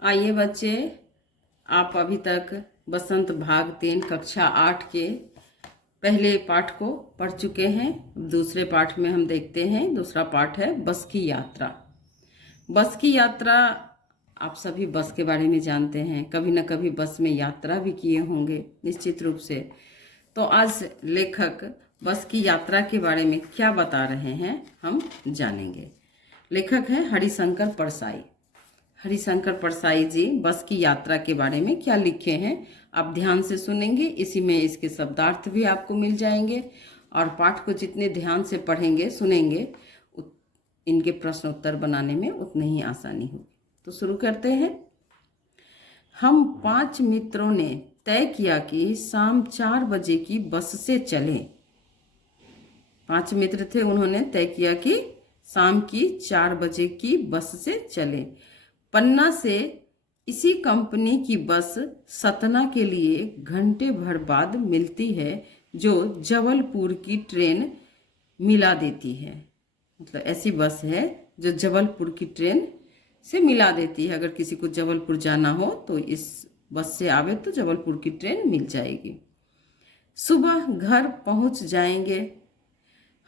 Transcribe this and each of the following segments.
आइए बच्चे, आप अभी तक बसंत भाग 3 कक्षा 8 के पहले पाठ को पढ़ चुके हैं। दूसरे पाठ में हम देखते हैं, दूसरा पाठ है बस की यात्रा। बस की यात्रा, आप सभी बस के बारे में जानते हैं, कभी न कभी बस में यात्रा भी किए होंगे निश्चित रूप से। तो आज लेखक बस की यात्रा के बारे में क्या बता रहे हैं हम जानेंगे। लेखक है हरिशंकर परसाई। हरिशंकर परसाई जी बस की यात्रा के बारे में क्या लिखे हैं आप ध्यान से सुनेंगे। इसी में इसके शब्दार्थ भी आपको मिल जाएंगे और पाठ को जितने ध्यान से पढ़ेंगे सुनेंगे इनके प्रश्न उत्तर बनाने में उतनी ही आसानी होगी। तो शुरू करते हैं। हम 5 मित्रों ने तय किया कि शाम 4 बजे की बस से चलें। 5 मित्र थे, उन्होंने तय किया कि शाम की 4 बजे की बस से चलें। पन्ना से इसी कंपनी की बस सतना के लिए घंटे भर बाद मिलती है, जो जबलपुर की ट्रेन मिला देती है। मतलब ऐसी बस है जो जबलपुर की ट्रेन से मिला देती है। अगर किसी को जबलपुर जाना हो तो इस बस से आवे तो जबलपुर की ट्रेन मिल जाएगी। सुबह घर पहुंच जाएंगे।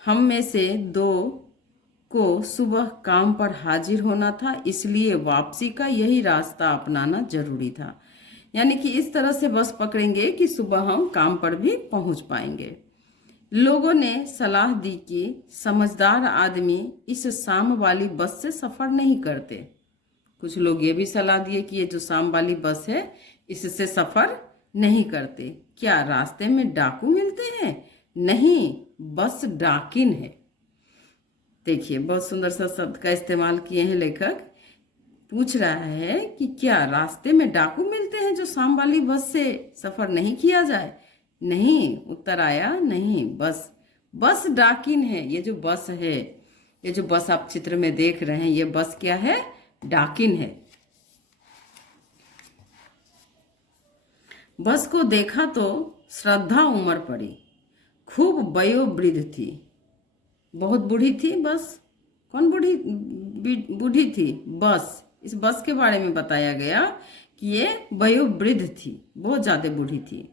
हम में से 2 को सुबह काम पर हाजिर होना था, इसलिए वापसी का यही रास्ता अपनाना जरूरी था। यानी कि इस तरह से बस पकड़ेंगे कि सुबह हम काम पर भी पहुंच पाएंगे। लोगों ने सलाह दी कि समझदार आदमी इस शाम वाली बस से सफर नहीं करते। कुछ लोग ये भी सलाह दिए कि ये जो शाम वाली बस है इससे सफर नहीं करते। क्या रास्ते में डाकू मिलते हैं? नहीं, बस डाकिन है। देखिए, बहुत सुंदर सा शब्द का इस्तेमाल किए हैं लेखक। पूछ रहा है कि क्या रास्ते में डाकू मिलते हैं जो शाम वाली बस से सफर नहीं किया जाए? नहीं, उत्तर आया नहीं, बस डाकिन है। ये जो बस है, ये जो बस आप चित्र में देख रहे हैं, ये बस क्या है? डाकिन है। बस को देखा तो श्रद्धा उमड़ पड़ी। खूब वयोवृद्ध थी, बहुत बूढ़ी थी बस। कौन बूढ़ी थी? बस। इस बस के बारे में बताया गया कि ये वयोवृद्ध थी, बहुत ज्यादा बूढ़ी थी।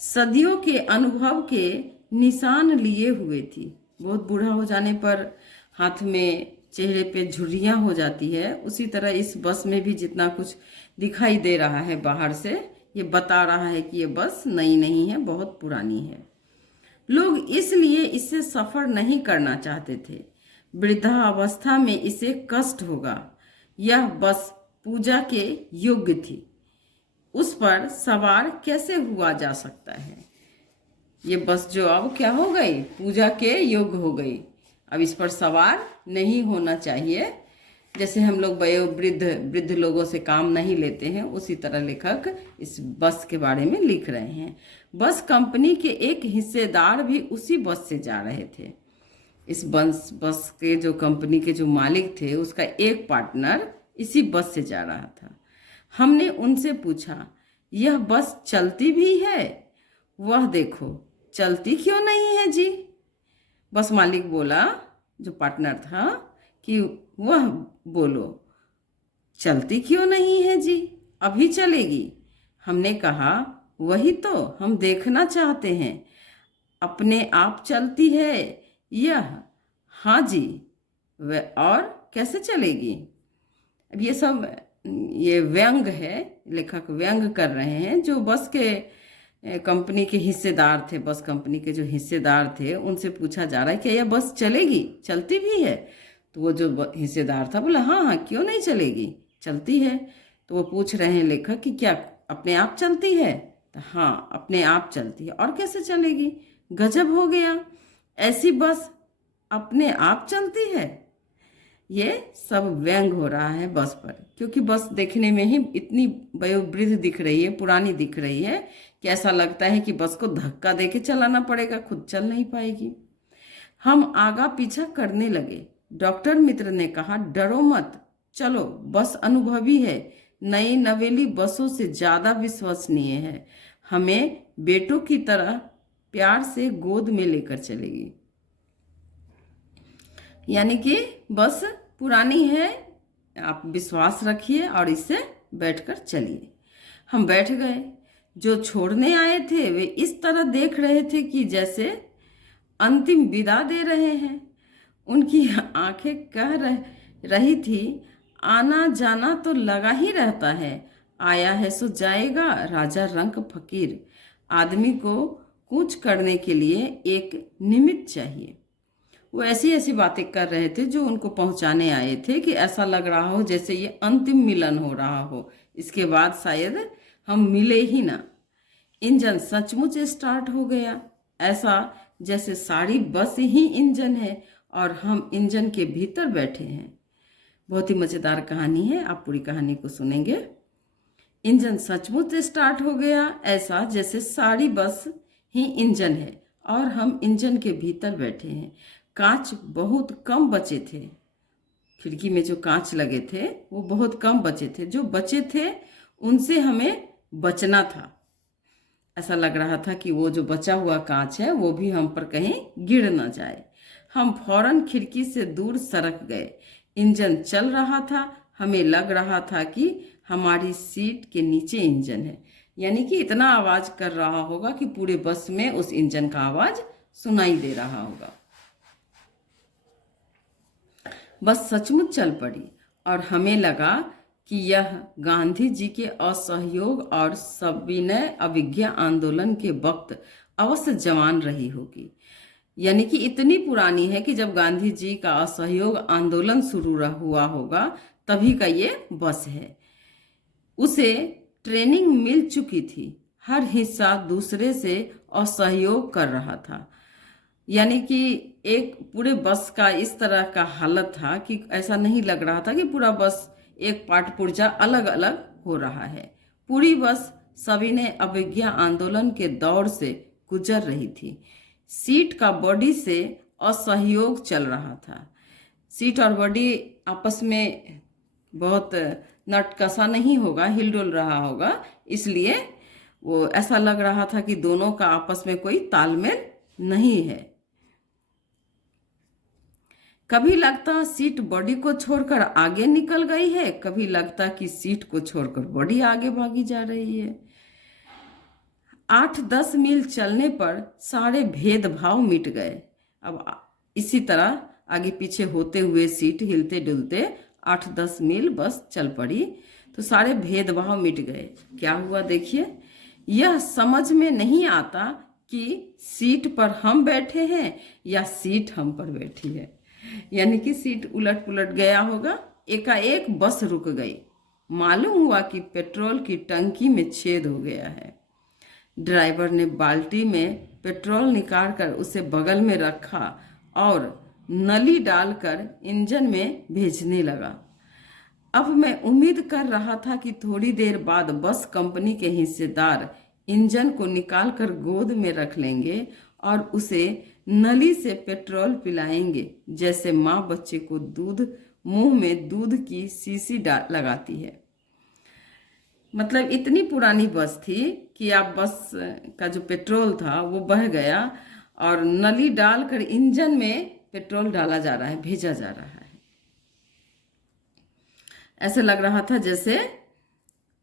सदियों के अनुभव के निशान लिए हुए थी। बहुत बूढ़ा हो जाने पर हाथ में, चेहरे पे झुर्रियां हो जाती है, उसी तरह इस बस में भी जितना कुछ दिखाई दे रहा है बाहर से, ये बता रहा है कि ये बस नई नहीं है, बहुत पुरानी है। लोग इसलिए इससे सफर नहीं करना चाहते थे। वृद्धावस्था में इसे कष्ट होगा। यह बस पूजा के योग्य थी। उस पर सवार कैसे हुआ जा सकता है? ये बस जो अब क्या हो गई? पूजा के योग्य हो गई। अब इस पर सवार नहीं होना चाहिए। जैसे हम लोग वृद्ध लोगों से काम नहीं लेते हैं, उसी तरह लेखक इस बस के बारे में लिख रहे हैं। बस कंपनी के एक हिस्सेदार भी उसी बस से जा रहे थे। इस बस के जो कंपनी के जो मालिक थे, उसका एक पार्टनर इसी बस से जा रहा था। हमने उनसे पूछा, यह बस चलती भी है? वह देखो, चलती क्यों नहीं है जी? बस मालिक बोला, जो पार्टनर था, कि वह बोलो, चलती क्यों नहीं है जी? अभी चलेगी। हमने कहा, वही तो हम देखना चाहते हैं, अपने आप चलती है यह? हाँ जी। वह और कैसे चलेगी? अब ये व्यंग है, लेखक व्यंग कर रहे हैं। जो बस के कंपनी के हिस्सेदार थे, बस कंपनी के जो हिस्सेदार थे, उनसे पूछा जा रहा है कि यह बस चलेगी, चलती भी है? तो वो जो हिस्सेदार था बोला, हाँ हाँ, क्यों नहीं चलेगी, चलती है। तो वो पूछ रहे हैं लेखक कि क्या अपने आप चलती है? तो हाँ, अपने आप चलती है। और कैसे चलेगी? गजब हो गया, ऐसी बस अपने आप चलती है। ये सब व्यंग हो रहा है बस पर, क्योंकि बस देखने में ही इतनी वयोवृद्ध दिख रही है, पुरानी दिख रही है कि ऐसा लगता है कि बस को धक्का देके चलाना पड़ेगा, खुद चल नहीं पाएगी। हम आगा पीछा करने लगे। डॉक्टर मित्र ने कहा, डरो मत, चलो, बस अनुभवी है, नई नवेली बसों से ज्यादा विश्वसनीय है, हमें बेटों की तरह प्यार से गोद में लेकर चलेगी। यानी कि बस पुरानी है, आप विश्वास रखिए और इससे बैठकर चलिए। हम बैठ गए। जो छोड़ने आए थे वे इस तरह देख रहे थे कि जैसे अंतिम विदा दे रहे हैं। उनकी आंखें कह रही थी, आना जाना तो लगा ही रहता है, आया है सो जाएगा, राजा रंक फकीर। आदमी को कूच करने के लिए एक निमित्त चाहिए। वो ऐसी ऐसी बातें कर रहे थे जो उनको पहुंचाने आए थे कि ऐसा लग रहा हो जैसे ये अंतिम मिलन हो रहा हो, इसके बाद शायद हम मिले ही ना। इंजन सचमुच स्टार्ट हो गया, ऐसा जैसे सारी बस ही इंजन है और हम इंजन के भीतर बैठे हैं। बहुत ही मज़ेदार कहानी है, आप पूरी कहानी को सुनेंगे। इंजन सचमुच स्टार्ट हो गया, ऐसा जैसे सारी बस ही इंजन है और हम इंजन के भीतर बैठे हैं। कांच बहुत कम बचे थे, खिड़की में जो कांच लगे थे वो बहुत कम बचे थे। जो बचे थे उनसे हमें बचना था। ऐसा लग रहा था कि वो जो बचा हुआ कांच है वो भी हम पर कहीं गिर न जाए। हम फौरन खिड़की से दूर सरक गए। इंजन चल रहा था, हमें लग रहा था कि हमारी सीट के नीचे इंजन है, यानी कि इतना आवाज कर रहा होगा कि पूरे बस में उस इंजन का आवाज सुनाई दे रहा होगा। बस सचमुच चल पड़ी और हमें लगा कि यह गांधी जी के असहयोग और सविनय अवज्ञा आंदोलन के वक्त अवश्य जवान रही होगी। यानी कि इतनी पुरानी है कि जब गांधी जी का असहयोग आंदोलन शुरू हुआ होगा तभी का ये बस है। उसे ट्रेनिंग मिल चुकी थी, हर हिस्सा दूसरे से असहयोग कर रहा था। यानी कि एक पूरे बस का इस तरह का हालत था कि ऐसा नहीं लग रहा था कि पूरा बस एक पार्ट पुर्जा अलग अलग हो रहा है। पूरी बस सविनय अवज्ञा आंदोलन के दौर से गुजर रही थी। सीट का बॉडी से असहयोग चल रहा था। सीट और बॉडी आपस में बहुत नटकसा नहीं होगा, हिलडुल रहा होगा, इसलिए वो ऐसा लग रहा था कि दोनों का आपस में कोई तालमेल नहीं है। कभी लगता सीट बॉडी को छोड़कर आगे निकल गई है, कभी लगता कि सीट को छोड़कर बॉडी आगे भागी जा रही है। 8-10 मील चलने पर सारे भेदभाव मिट गए। अब इसी तरह आगे पीछे होते हुए सीट हिलते डुलते 8-10 मील बस चल पड़ी तो सारे भेदभाव मिट गए। क्या हुआ देखिए, यह समझ में नहीं आता कि सीट पर हम बैठे हैं या सीट हम पर बैठी है। यानी कि सीट उलट पुलट गया होगा। एकाएक बस रुक गई। मालूम हुआ कि पेट्रोल की टंकी में छेद हो गया है। ड्राइवर ने बाल्टी में पेट्रोल निकाल कर उसे बगल में रखा और नली डालकर इंजन में भेजने लगा। अब मैं उम्मीद कर रहा था कि थोड़ी देर बाद बस कंपनी के हिस्सेदार इंजन को निकालकर गोद में रख लेंगे और उसे नली से पेट्रोल पिलाएंगे, जैसे माँ बच्चे को दूध मुंह में दूध की शीशी लगाती है। मतलब इतनी पुरानी बस थी कि आप बस का जो पेट्रोल था वो बह गया और नली डालकर इंजन में पेट्रोल डाला जा रहा है, भेजा जा रहा है। ऐसे लग रहा था जैसे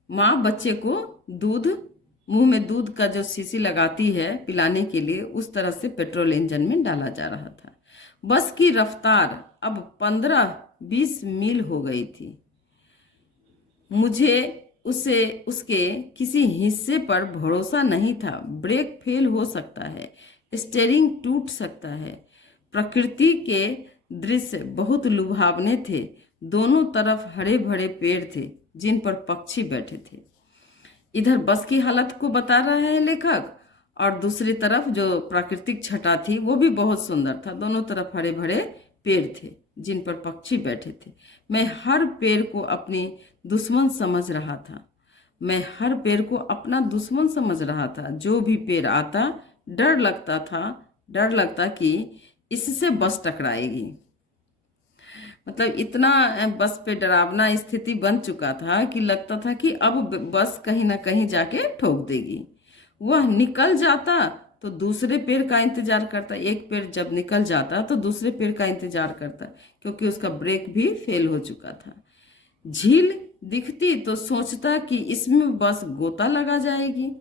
माँ बच्चे को दूध मुंह में दूध का जो शीशी लगाती है पिलाने के लिए, उस तरह से पेट्रोल इंजन में डाला जा रहा था। बस की रफ्तार अब 15-20 मील हो गई थी। मुझे उसके किसी हिस्से पर भरोसा नहीं था। ब्रेक फेल हो सकता है, स्टीयरिंग टूट सकता है। प्रकृति के दृश्य बहुत लुभावने थे। दोनों तरफ हरे भरे पेड़ थे जिन पर पक्षी बैठे थे। इधर बस की हालत को बता रहा है लेखक और दूसरी तरफ जो प्राकृतिक छटा थी वो भी बहुत सुंदर था। दोनों तरफ हरे भरे पेड़ थे जिन पर पक्षी बैठे थे। मैं हर पेड़ को अपनी दुश्मन समझ रहा था। मैं हर पेड़ को अपना दुश्मन समझ रहा था। जो भी पेड़ आता डर लगता कि इससे बस टकराएगी। मतलब इतना बस पे डरावना स्थिति बन चुका था कि लगता था कि अब बस कहीं ना कहीं जाके ठोक देगी। वह निकल जाता तो दूसरे पेड़ का इंतजार करता। एक पेड़ जब निकल जाता तो दूसरे पेड़ का इंतजार करता, क्योंकि उसका ब्रेक भी फेल हो चुका था। झील दिखती तो सोचता कि इसमें बस गोता लगा जाएगी।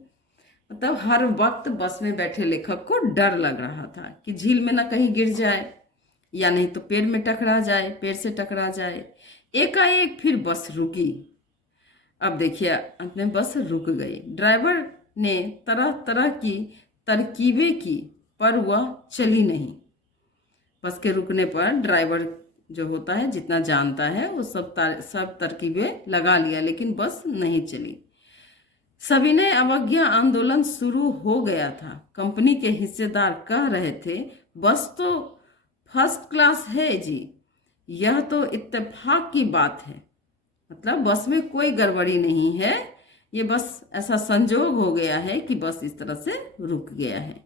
मतलब हर वक्त बस में बैठे लेखक को डर लग रहा था कि झील में ना कहीं गिर जाए, या नहीं तो पेड़ में टकरा जाए, पेड़ से टकरा जाए। एकाएक फिर बस रुकी। अब देखिए अंत में बस रुक गई। ड्राइवर ने तरह तरह की तरकीबें की पर वह चली नहीं। बस के रुकने पर ड्राइवर जो होता है जितना जानता है वो सब तरकीबें लगा लिया, लेकिन बस नहीं चली। सविनय अवज्ञा आंदोलन शुरू हो गया था। कंपनी के हिस्सेदार कह रहे थे बस तो फर्स्ट क्लास है जी, यह तो इत्तेफाक की बात है। मतलब बस में कोई गड़बड़ी नहीं है, ये बस ऐसा संजोग हो गया है कि बस इस तरह से रुक गया है।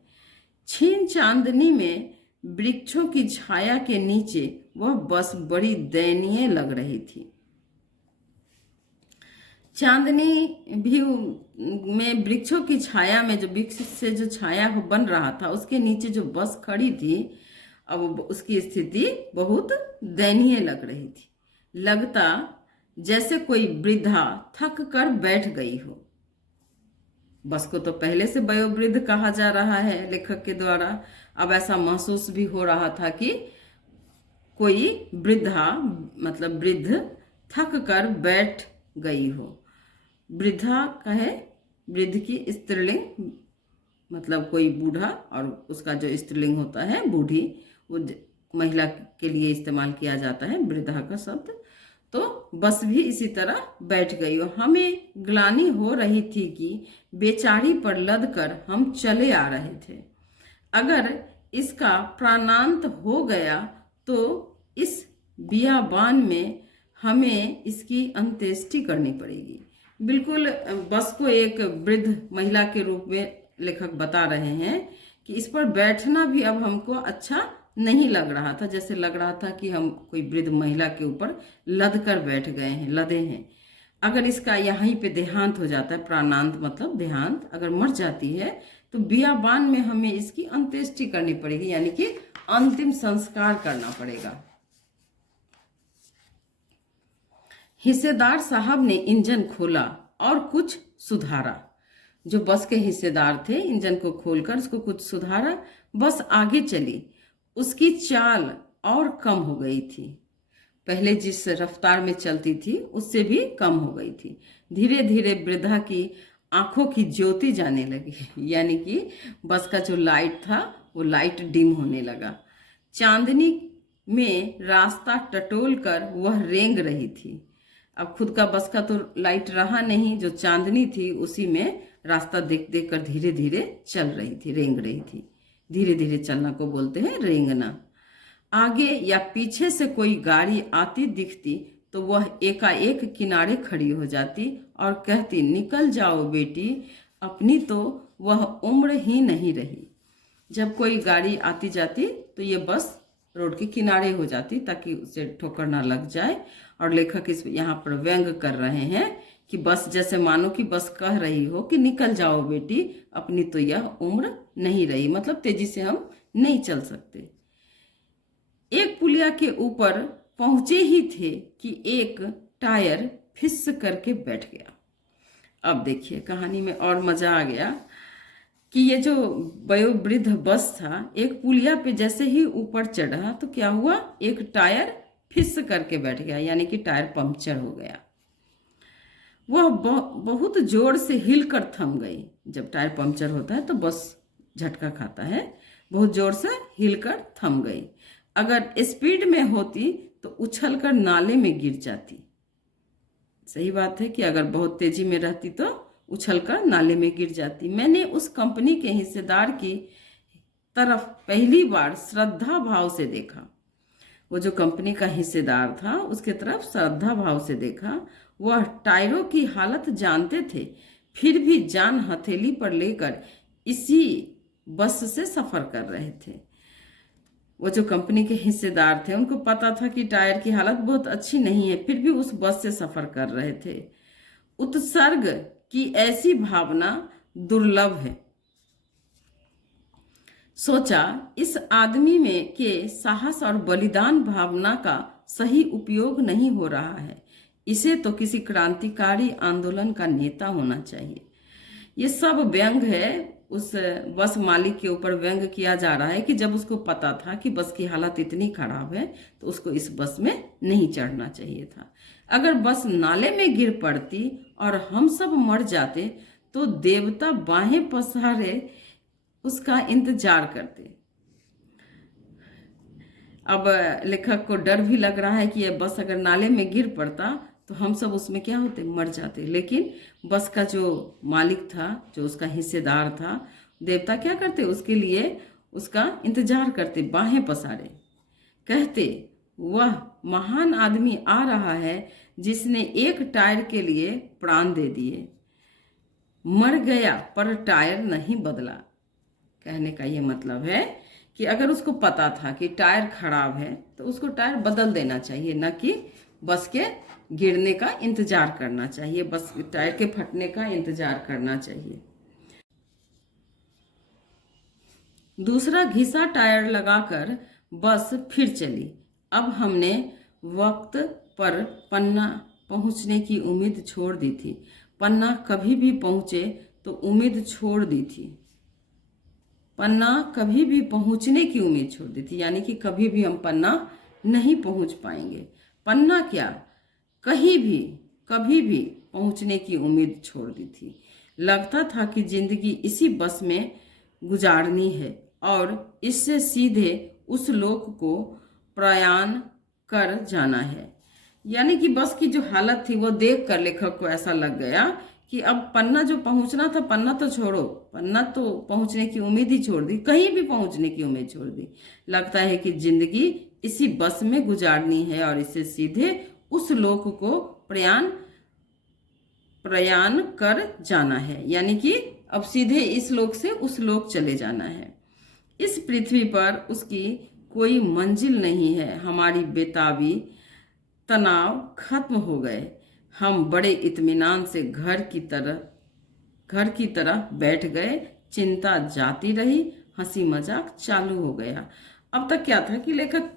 छीन चांदनी में वृक्षों की छाया के नीचे वह बस बड़ी दयनीय लग रही थी। चांदनी भी में वृक्षों की छाया में, जो वृक्ष से जो छाया बन रहा था उसके नीचे जो बस खड़ी थी, अब उसकी स्थिति बहुत दयनीय लग रही थी। लगता जैसे कोई वृद्धा थक कर बैठ गई हो। बस को तो पहले से वयोवृद्ध कहा जा रहा है लेखक के द्वारा। अब ऐसा महसूस भी हो रहा था कि कोई वृद्धा, मतलब वृद्ध थक कर बैठ गई हो। वृद्धा कहे, वृद्ध की स्त्रीलिंग, मतलब कोई बूढ़ा, और उसका जो स्त्रीलिंग होता है बूढ़ी, वो महिला के लिए इस्तेमाल किया जाता है वृद्धा का शब्द। तो बस भी इसी तरह बैठ गई हो। हमें ग्लानि हो रही थी कि बेचारी पर लद कर हम चले आ रहे थे। अगर इसका प्राणांत हो गया तो इस बियाबान में हमें इसकी अंत्येष्टि करनी पड़ेगी। बिल्कुल बस को एक वृद्ध महिला के रूप में लेखक बता रहे हैं कि इस पर बैठना भी अब हमको अच्छा नहीं लग रहा था, जैसे लग रहा था कि हम कोई वृद्ध महिला के ऊपर लद कर बैठ गए हैं, लदे हैं। अगर इसका यहीं पे देहांत हो जाता है, प्राणांत मतलब देहांत, अगर मर जाती है तो बियाबान में हमें इसकी अंत्येष्टि करनी पड़ेगी, यानी कि अंतिम संस्कार करना पड़ेगा। हिस्सेदार साहब ने इंजन खोला और कुछ सुधारा। जो बस के हिस्सेदार थे इंजन को खोलकर उसको कुछ सुधारा, बस आगे चली। उसकी चाल और कम हो गई थी, पहले जिस रफ्तार में चलती थी उससे भी कम हो गई थी। धीरे धीरे वृद्धा की आंखों की ज्योति जाने लगी, यानी कि बस का जो लाइट था वो लाइट डिम होने लगा। चांदनी में रास्ता टटोल कर वह रेंग रही थी। अब खुद का बस का तो लाइट रहा नहीं, जो चांदनी थी उसी में रास्ता देख देख कर धीरे धीरे चल रही थी, रेंग रही थी। धीरे धीरे चलना को बोलते हैं रेंगना। आगे या पीछे से कोई गाड़ी आती दिखती तो वह एकाएक किनारे खड़ी हो जाती और कहती, निकल जाओ बेटी, अपनी तो वह उम्र ही नहीं रही। जब कोई गाड़ी आती जाती तो ये बस रोड के किनारे हो जाती ताकि उसे ठोकर ना लग जाए। और लेखक इस यहाँ पर व्यंग कर रहे हैं कि बस जैसे मानो कि बस कह रही हो कि निकल जाओ बेटी, अपनी तो यह उम्र नहीं रही, मतलब तेजी से हम नहीं चल सकते। एक पुलिया के ऊपर पहुंचे ही थे कि एक टायर फिस करके बैठ गया। अब देखिए कहानी में और मजा आ गया कि ये जो वयोवृद्ध बस था एक पुलिया पे जैसे ही ऊपर चढ़ा तो क्या हुआ, एक टायर फिस करके बैठ गया, यानी कि टायर पंक्चर हो गया। वह बहुत जोर से हिलकर थम गई। जब टायर पंक्चर होता है तो बस झटका खाता है, बहुत जोर से हिलकर थम गई। अगर स्पीड में होती तो उछलकर नाले में गिर जाती। सही बात है कि अगर बहुत तेजी में रहती तो उछलकर नाले में गिर जाती। मैंने उस कंपनी के हिस्सेदार की तरफ पहली बार श्रद्धा भाव से देखा। वो जो कंपनी का हिस्सेदार था उसके तरफ श्रद्धा भाव से देखा। वह टायरों की हालत जानते थे, फिर भी जान हथेली पर लेकर इसी बस से सफर कर रहे थे। वो जो कंपनी के हिस्सेदार थे उनको पता था कि टायर की हालत बहुत अच्छी नहीं है, फिर भी उस बस से सफर कर रहे थे। उत्सर्ग की ऐसी भावना दुर्लभ है। सोचा इस आदमी में के साहस और बलिदान भावना का सही उपयोग नहीं हो रहा है, इसे तो किसी क्रांतिकारी आंदोलन का नेता होना चाहिए। ये सब व्यंग है, उस बस मालिक के ऊपर व्यंग किया जा रहा है कि जब उसको पता था कि बस की हालत इतनी खराब है तो उसको इस बस में नहीं चढ़ना चाहिए था। अगर बस नाले में गिर पड़ती और हम सब मर जाते तो देवता बाहें पसारे उसका इंतजार करते। अब लेखक को डर भी लग रहा है कि यह बस अगर नाले में गिर पड़ता तो हम सब उसमें क्या होते, मर जाते। लेकिन बस का जो मालिक था, जो उसका हिस्सेदार था, देवता क्या करते, उसके लिए उसका इंतजार करते, बाहें पसारे, कहते वह महान आदमी आ रहा है जिसने एक टायर के लिए प्राण दे दिए, मर गया पर टायर नहीं बदला। कहने का ये मतलब है कि अगर उसको पता था कि टायर खराब है तो उसको टायर बदल देना चाहिए, न कि बस के गिरने का इंतजार करना चाहिए, बस टायर के फटने का इंतजार करना चाहिए। दूसरा घिसा टायर लगाकर बस फिर चली। अब हमने वक्त पर पन्ना पहुंचने की उम्मीद छोड़ दी थी। पन्ना कभी भी पहुंचे तो उम्मीद छोड़ दी थी। पन्ना कभी भी पहुंचने की उम्मीद छोड़ दी थी, यानी कि कभी भी हम पन्ना नहीं पहुंच पाएंगे। पन्ना क्या, कहीं भी कभी भी पहुंचने की उम्मीद छोड़ दी थी। लगता था कि जिंदगी इसी बस में गुजारनी है और इससे सीधे उस लोक को प्रयाण कर जाना है। यानी कि बस की जो हालत थी वो देख कर लेखक को ऐसा लग गया कि अब पन्ना जो पहुंचना था, पन्ना तो छोड़ो, पन्ना तो पहुंचने की उम्मीद ही छोड़ दी, कहीं भी पहुंचने की उम्मीद छोड़ दी। लगता है कि जिंदगी इसी बस में गुजारनी है और इससे सीधे उस लोक को प्रयाण कर जाना है। यानी कि अब सीधे इस लोक से उस लोक चले जाना है। इस पृथ्वी पर उसकी कोई मंजिल नहीं है। हमारी बेताबी तनाव खत्म हो गए। हम बड़े इत्मीनान से घर की तरह बैठ गए। चिंता जाती रही, हंसी मजाक चालू हो गया। अब तक क्या था कि लेखक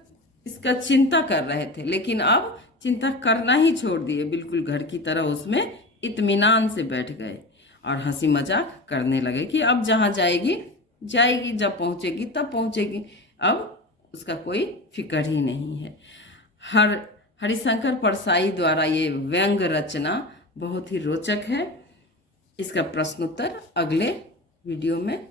इसका चिंता कर रहे थे, लेकिन अब चिंता करना ही छोड़ दिए, बिल्कुल घर की तरह उसमें इत्मीनान से बैठ गए और हंसी मजाक करने लगे कि अब जहाँ जाएगी जाएगी, जब पहुंचेगी तब पहुंचेगी, अब उसका कोई फिक्र ही नहीं है। हरिशंकर परसाई द्वारा ये व्यंग रचना बहुत ही रोचक है। इसका प्रश्नोत्तर अगले वीडियो में